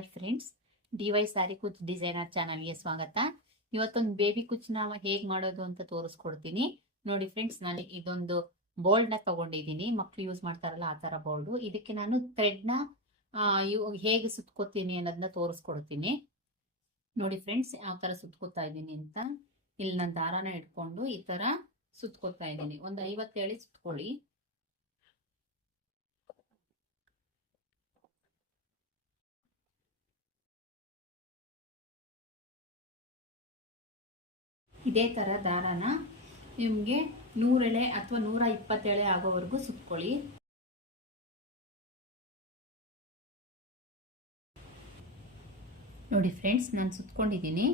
Hi friends, DY sari ಕುಚ್ designer ಚಾನಲ್ಗೆ ಸ್ವಾಗತ. ಇವತ್ತೊಂದು ಬೇಬಿ ಕುಚ್ನ ಹೇಗೆ ಮಾಡೋದು ಅಂತ ತೋರಿಸ್ಕೊಡ್ತೀನಿ. ನೋಡಿ ಫ್ರೆಂಡ್ಸ್, ನಾನು ಇದೊಂದು ಬೋಲ್ಡ್ನ ತಗೊಂಡಿದ್ದೀನಿ. ಮಕ್ಕಳು ಯೂಸ್ ಮಾಡ್ತಾರಲ್ಲ ಆ ಥರ ಬೋಲ್ಡು. ಇದಕ್ಕೆ ನಾನು ಥ್ರೆಡ್ನ ಹೇಗೆ ಸುತ್ಕೋತೀನಿ ಅನ್ನೋದನ್ನ ತೋರಿಸ್ಕೊಡ್ತೀನಿ. ನೋಡಿ ಫ್ರೆಂಡ್ಸ್, ಯಾವ ಥರ ಸುತ್ಕೋತಾ ಇದ್ದೀನಿ ಅಂತ. ಇಲ್ಲಿ ನಾನು ದಾರಾನ ಇಟ್ಕೊಂಡು ಈ ಥರ ಸುತ್ಕೋತಾ ಇದ್ದೀನಿ. ಒಂದು 50 ಎಳೆ ಸುತ್ಕೊಳ್ಳಿ. ಇದೇ ಥರ ದಾರಾನ ನಿಮಗೆ 100 ಎಳೆ ಅಥವಾ 120 ಎಳೆ ಆಗೋವರೆಗೂ ಸುತ್ಕೊಳ್ಳಿ. ನೋಡಿ ಫ್ರೆಂಡ್ಸ್, ನಾನು ಸುತ್ಕೊಂಡಿದ್ದೀನಿ.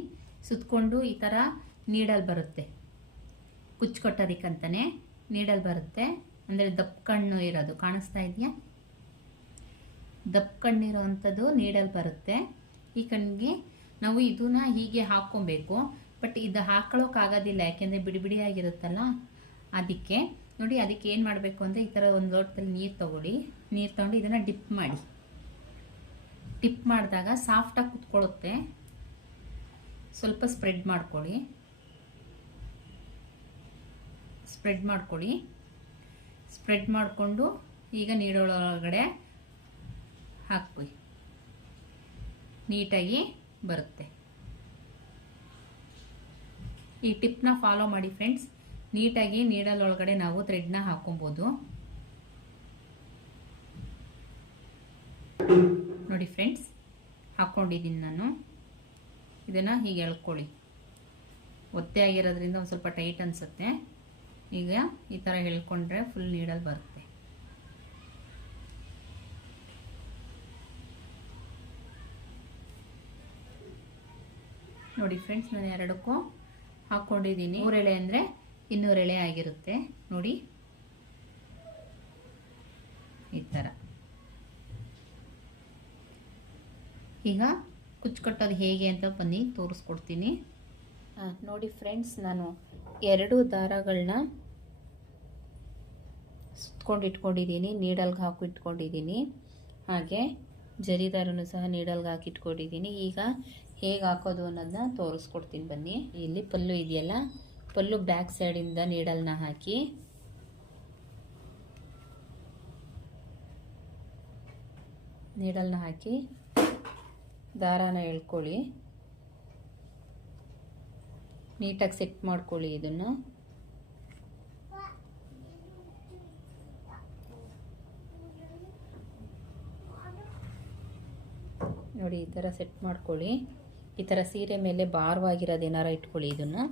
ಸುತ್ಕೊಂಡು ಈ ಥರ ನೀಡಲ್ ಬರುತ್ತೆ, ಕುಚ್ಚು ಕೊಟ್ಟೋದಕ್ಕಂತಾನೆ ನೀಡಲ್ ಬರುತ್ತೆ. ಅಂದರೆ ದಪ್ಪ ಕಣ್ಣು ಇರೋದು ಕಾಣಿಸ್ತಾ ಇದೆಯಾ? ದಪ್ಪ ಕಣ್ಣಿರೋ ಅಂಥದ್ದು ನೀಡಲ್ ಬರುತ್ತೆ. ಈ ಕಣ್ಣಿಗೆ ನಾವು ಇದನ್ನ ಹೀಗೆ ಹಾಕ್ಕೊಬೇಕು. ಬಟ್ ಇದು ಹಾಕೊಳ್ಳೋಕ್ಕಾಗೋದಿಲ್ಲ, ಯಾಕೆಂದರೆ ಬಿಡಿ ಬಿಡಿ ಆಗಿರುತ್ತಲ್ಲ. ಅದಕ್ಕೆ ನೋಡಿ, ಅದಕ್ಕೆ ಏನು ಮಾಡಬೇಕು ಅಂದರೆ ಈ ಥರ ಒಂದು ಲೋಟದಲ್ಲಿ ನೀರು ತಗೊಳ್ಳಿ. ನೀರು ತಗೊಂಡು ಇದನ್ನು ಡಿಪ್ ಮಾಡಿ. ಡಿಪ್ ಮಾಡಿದಾಗ ಸಾಫ್ಟಾಗಿ ಕುತ್ಕೊಳ್ಳುತ್ತೆ. ಸ್ವಲ್ಪ ಸ್ಪ್ರೆಡ್ ಮಾಡ್ಕೊಳ್ಳಿ. ಸ್ಪ್ರೆಡ್ ಮಾಡಿಕೊಂಡು ಈಗ ನೀಡೊಳಗಡೆ ಹಾಕ್ಕೊಳ್ಳಿ. ನೀಟಾಗಿ ಬರುತ್ತೆ. ಈ ಟಿಪ್ನ ಫಾಲೋ ಮಾಡಿ ಫ್ರೆಂಡ್ಸ್. ನೀಟಾಗಿ ನೀಡಲ್ ಒಳಗಡೆ ನಾವು ಥ್ರೆಡ್ನ ಹಾಕೊಬೋದು. ನೋಡಿ ಫ್ರೆಂಡ್ಸ್, ಹಾಕ್ಕೊಂಡಿದ್ದೀನಿ ನಾನು. ಇದನ್ನು ಹೀಗೆ ಎಳ್ಕೊಳ್ಳಿ. ಒತ್ತೆ ಆಗಿರೋದ್ರಿಂದ ಒಂದು ಸ್ವಲ್ಪ ಟೈಟ್ ಅನಿಸುತ್ತೆ. ಈಗ ಈ ಥರ ಎಳ್ಕೊಂಡ್ರೆ ಫುಲ್ ನೀಡಲ್ ಬರುತ್ತೆ. ನೋಡಿ ಫ್ರೆಂಡ್ಸ್, ನಾನು ಎರಡಕ್ಕೂ ಹಾಕ್ಕೊಂಡಿದ್ದೀನಿ. 100 ಎಳೆ ಅಂದರೆ 200 ಎಳೆ ಆಗಿರುತ್ತೆ. ನೋಡಿ ಈ ಥರ. ಈಗ ಕುಚ್ಚು ಕಟ್ಟೋದು ಹೇಗೆ ಅಂತ ಬನ್ನಿ ತೋರಿಸ್ಕೊಡ್ತೀನಿ. ನೋಡಿ ಫ್ರೆಂಡ್ಸ್, ನಾನು 2 ದಾರಗಳನ್ನ ಸುತ್ಕೊಂಡು ಇಟ್ಕೊಂಡಿದ್ದೀನಿ. ನೀಡಲ್ಗೆ ಹಾಕಿ ಇಟ್ಕೊಂಡಿದ್ದೀನಿ. ಹಾಗೆ ಜರಿ ದಾರನೂ ಸಹ ನೀಡಲ್ಗೆ ಹಾಕಿ ಇಟ್ಕೊಂಡಿದ್ದೀನಿ. ಈಗ ಹೇಗೆ ಹಾಕೋದು ಅನ್ನೋದನ್ನ ತೋರಿಸ್ಕೊಡ್ತೀನಿ ಬನ್ನಿ. ಇಲ್ಲಿ ಪಲ್ಲು ಇದೆಯಲ್ಲ, ಪಲ್ಲು ಬ್ಯಾಕ್ ಸೈಡಿಂದ ನೀಡಲ್ನ ಹಾಕಿ ದಾರಾನ ಎಳ್ಕೊಳ್ಳಿ. ನೀಟಾಗಿ ಸೆಟ್ ಮಾಡ್ಕೊಳ್ಳಿ. ಇದನ್ನು ನೋಡಿ, ಈ ಥರ ಸೆಟ್ ಮಾಡ್ಕೊಳ್ಳಿ. ಈ ಥರ ಸೀರೆ ಮೇಲೆ ಭಾರವಾಗಿರೋದು ಏನಾರ ಇಟ್ಕೊಳ್ಳಿ. ಇದನ್ನು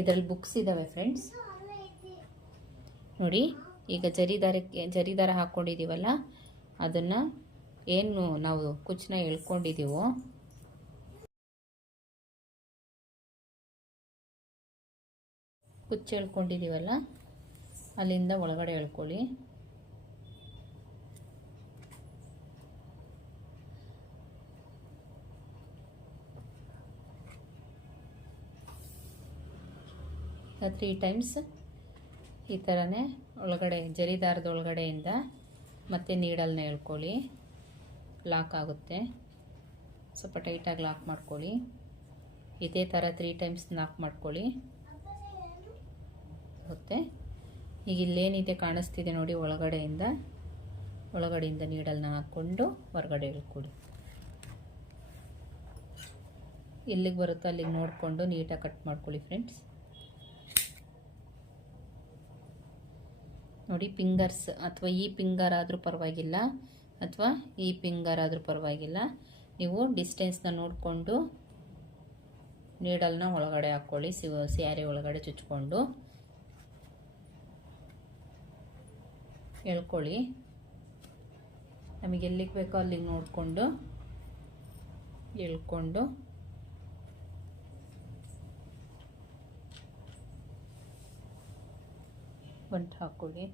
ಇದರಲ್ಲಿ ಬುಕ್ಸ್ ಇದ್ದಾವೆ ಫ್ರೆಂಡ್ಸ್. ನೋಡಿ, ಈಗ ಜರಿ ದಾರ ಹಾಕ್ಕೊಂಡಿದ್ದೀವಲ್ಲ, ಅದನ್ನು ಏನು ನಾವು ಕುಚ್ಚನ್ನ ಎಳ್ಕೊಂಡಿದ್ದೀವೋ ಕುಚ್ಚು ಎಳ್ಕೊಂಡಿದ್ದೀವಲ್ಲ ಅಲ್ಲಿಂದ ಒಳಗಡೆ ಎಳ್ಕೊಳ್ಳಿ. 3 ಟೈಮ್ಸ್ ಈ ಥರನೇ ಒಳಗಡೆ ಜರಿ ದಾರದ ಒಳಗಡೆಯಿಂದ ಮತ್ತೆ ನೀಡಲ್ನ ಎಳ್ಕೊಳ್ಳಿ. ಲಾಕ್ ಆಗುತ್ತೆ. ಸ್ವಲ್ಪ ಟೈಟಾಗಿ ಲಾಕ್ ಮಾಡ್ಕೊಳ್ಳಿ. ಇದೇ ಥರ 3 ಟೈಮ್ಸ್ ಲಾಕ್ ಮಾಡ್ಕೊಳ್ಳಿ. ಮತ್ತೆ ಈಗ ಇಲ್ಲೇನಿದೆ ಕಾಣಿಸ್ತಿದೆ ನೋಡಿ, ಒಳಗಡೆಯಿಂದ ನೀಡಲ್ನ ಹಾಕ್ಕೊಂಡು ಹೊರಗಡೆ ಎಳ್ಕೊಳ್ಳಿ. ಎಲ್ಲಿಗೆ ಬರುತ್ತೋ ಅಲ್ಲಿಗೆ ನೋಡಿಕೊಂಡು ನೀಟಾಗಿ ಕಟ್ ಮಾಡ್ಕೊಳ್ಳಿ ಫ್ರೆಂಡ್ಸ್. ನೋಡಿ, ಫಿಂಗರ್ಸ್ ಅಥವಾ ಈ ಫಿಂಗರ್ ಆದರೂ ಪರವಾಗಿಲ್ಲ, ಅಥವಾ ಈ ಫಿಂಗರ್ ಆದರೂ ಪರವಾಗಿಲ್ಲ. ನೀವು ಡಿಸ್ಟೆನ್ಸ್ನ ನೋಡಿಕೊಂಡು ನೀಡಲ್ನ ಒಳಗಡೆ ಹಾಕ್ಕೊಳ್ಳಿ. ಸ್ಯಾರಿ ಒಳಗಡೆ ಚುಚ್ಕೊಂಡು ಎಳ್ಕೊಳ್ಳಿ. ನಮಗೆ ಎಲ್ಲಿಗೆ ಬೇಕೋ ಅಲ್ಲಿಗೆ ನೋಡಿಕೊಂಡು ಎಳ್ಕೊಂಡು ಗಂಟು ಹಾಕ್ಕೊಳ್ಳಿ.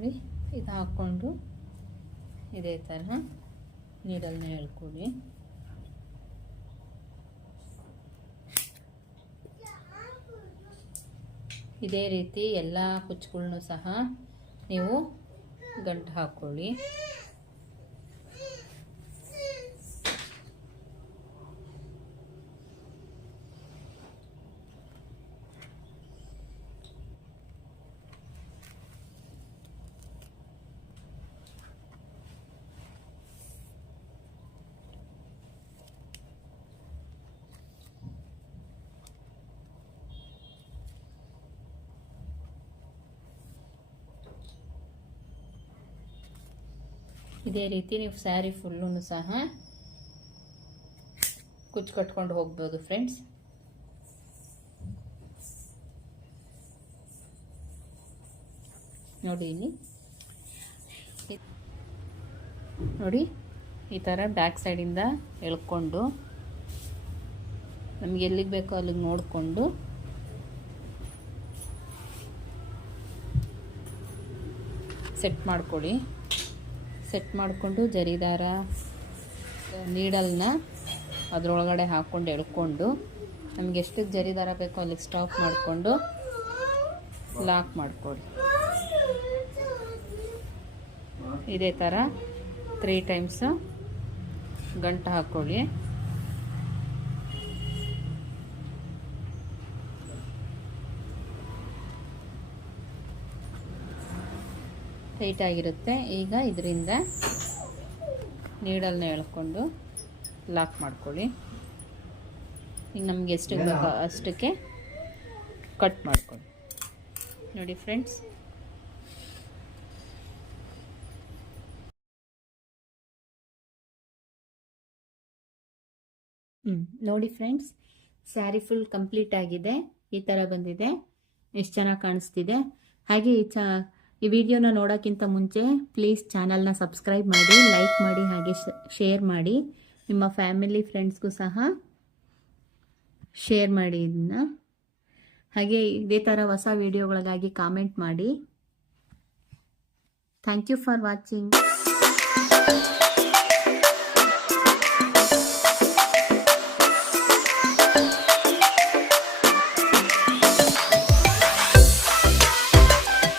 ನೋಡಿ, ಇದು ಹಾಕ್ಕೊಂಡು ಇದೇ ಥರ ನೀಡಲ್ನ ಎಳ್ಕೊಳ್ಳಿ. ಇದೇ ರೀತಿ ಎಲ್ಲ ಕುಚ್ಚುಗಳನ್ನು ಸಹ ನೀವು ಗಂಟು ಹಾಕ್ಕೊಳ್ಳಿ. ಇದೇ ರೀತಿ ನೀವು ಸ್ಯಾರಿ ಫುಲ್ಲೂ ಸಹ ಕುಚ್ಚು ಕಟ್ಕೊಂಡು ಹೋಗ್ಬೋದು ಫ್ರೆಂಡ್ಸ್. ನೋಡಿ ಇಲ್ಲಿ ನೋಡಿ, ಈ ಥರ ಬ್ಯಾಕ್ ಸೈಡಿಂದ ಎಳ್ಕೊಂಡು ನಮ್ಗೆ ಎಲ್ಲಿಗೆ ಬೇಕೋ ಅಲ್ಲಿಗೆ ನೋಡಿಕೊಂಡು ಸೆಟ್ ಮಾಡ್ಕೊಳ್ಳಿ. ಸೆಟ್ ಮಾಡಿಕೊಂಡು ಜರಿದಾರ ನೀಡಲ್ನ ಅದರೊಳಗಡೆ ಹಾಕ್ಕೊಂಡು ಎಳ್ಕೊಂಡು ನಮ್ಗೆ ಎಷ್ಟಕ್ಕೆ ಜರಿದಾರ ಬೇಕೋ ಅಲ್ಲಿಗೆ ಸ್ಟಾಪ್ ಮಾಡಿಕೊಂಡು ಲಾಕ್ ಮಾಡ್ಕೊಳ್ಳಿ. ಇದೇ ಥರ 3 ಟೈಮ್ಸ್ ಗಂಟು ಹಾಕ್ಕೊಳ್ಳಿ. ಟೈಟ್ ಆಗಿರುತ್ತೆ. ಈಗ ಇದರಿಂದ ನೀಡಲ್ನ ಎಳ್ಕೊಂಡು ಲಾಕ್ ಮಾಡ್ಕೊಳ್ಳಿ. ಈಗ ನಮಗೆ ಎಷ್ಟಕ್ಕೆ ಬೇಕೋ ಅಷ್ಟಕ್ಕೆ ಕಟ್ ಮಾಡ್ಕೊಳ್ಳಿ. ನೋಡಿ ಫ್ರೆಂಡ್ಸ್, ನೋಡಿ ಫ್ರೆಂಡ್ಸ್, ಸ್ಯಾರಿ ಫುಲ್ ಕಂಪ್ಲೀಟ್ ಆಗಿದೆ. ಈ ಥರ ಬಂದಿದೆ. ಎಷ್ಟು ಚೆನ್ನಾಗಿ ಕಾಣಿಸ್ತಿದೆ. ಹಾಗೆ ಈ ವಿಡಿಯೋನ ನೋಡೋಕ್ಕಿಂತ ಮುಂಚೆ ಪ್ಲೀಸ್ ಚಾನಲ್ನ ಸಬ್ಸ್ಕ್ರೈಬ್ ಮಾಡಿ, ಲೈಕ್ ಮಾಡಿ, ಹಾಗೆ ಶೇರ್ ಮಾಡಿ. ನಿಮ್ಮ ಫ್ಯಾಮಿಲಿ ಫ್ರೆಂಡ್ಸ್ಗೂ ಸಹ ಶೇರ್ ಮಾಡಿ ಇದನ್ನು. ಹಾಗೆ ಇದೇ ಥರ ಹೊಸ ವಿಡಿಯೋಗಳಿಗಾಗಿ ಕಾಮೆಂಟ್ ಮಾಡಿ. Thank you for watching.